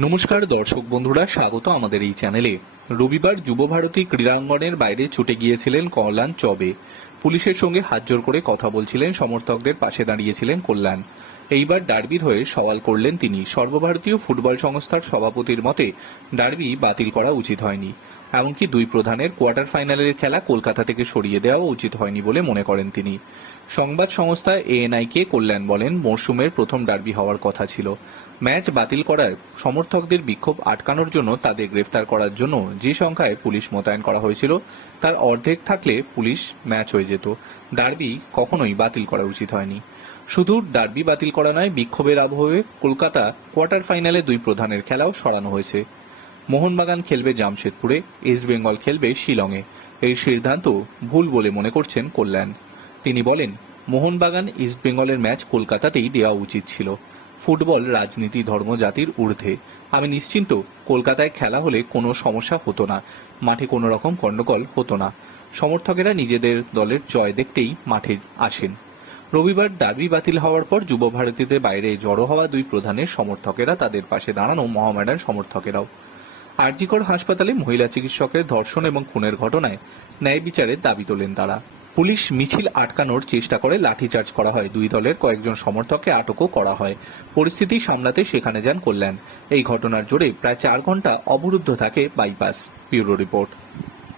নমস্কার দর্শক বন্ধুরা, স্বাগত আমাদের এই চ্যানেলে। রবিবার যুবভারতী ক্রীড়াঙ্গনের বাইরে ছুটে গিয়েছিলেন কল্যাণ চবে। পুলিশের সঙ্গে হাতজোর করে কথা বলছিলেন সমর্থকদের পাশে দাঁড়িয়েছিলেন কল্যাণ। এইবার ডার্বির হয়ে সওয়াল করলেন তিনি। সর্বভারতীয় ফুটবল সংস্থার সভাপতির মতে, ডার্বি বাতিল করা উচিত হয়নি। এমনকি দুই প্রধানের কোয়ার্টার ফাইনালের খেলা কলকাতা থেকে সরিয়ে দেওয়া উচিত হয়নি বলে মনে করেন তিনি। সংবাদ সংস্থা এএনআইকে কল্যাণ বলেন, মরশুমের প্রথম ডার্বি হওয়ার কথা ছিল। ম্যাচ বাতিল করার সমর্থকদের বিক্ষোভ আটকানোর জন্য তাদের গ্রেফতার করার জন্য যে সংখ্যায় পুলিশ মোতায়েন করা হয়েছিল, তার অর্ধেক থাকলে পুলিশ ম্যাচ হয়ে যেত। ডার্বি কখনোই বাতিল করা উচিত হয়নি। শুধু ডার্বি বাতিল করা নয়, বিক্ষোভের আবহে কলকাতা কোয়ার্টার ফাইনালে দুই প্রধানের খেলাও সরানো হয়েছে। মোহনবাগান খেলবে জামশেদপুরে ইস্ট বেঙ্গল খেলবে শিলংয়ে। এই সিদ্ধান্ত ভুল বলে মনে করছেন কল্যাণ। তিনি বলেন, মোহনবাগান ইস্ট বেঙ্গলের ম্যাচ কলকাতাতেই দেওয়া উচিত ছিল। ফুটবল, রাজনীতি ধর্ম জাতির ঊর্ধ্বে। আমি নিশ্চিন্ত, কলকাতায় খেলা হলে কোনো সমস্যা হতো না। মাঠে কোনো রকম গণ্ডগোল হতো না। সমর্থকেরা নিজেদের দলের জয় দেখতেই মাঠে আসেন। রবিবার ডার্বি বাতিল হওয়ার পর যুব ভারতীতে বাইরে জড়ো হওয়া দুই প্রধানের সমর্থকেরা তাদের পাশে দাঁড়ানো মহামেডান সমর্থকেরাও। আরজিকর হাসপাতালে মহিলা চিকিৎসকের ধর্ষণ এবং খুনের ঘটনায় ন্যায় বিচারের দাবি তোলেন তারা। পুলিশ মিছিল আটকানোর চেষ্টা করে লাঠিচার্জ করা হয়। দুই দলের কয়েকজন সমর্থককে আটকও করা হয়। পরিস্থিতি সামলাতে সেখানে যান কল্যাণ। এই ঘটনার জোরে প্রায় চার ঘণ্টা অবরুদ্ধ থাকে বাইপাস। Bureau report.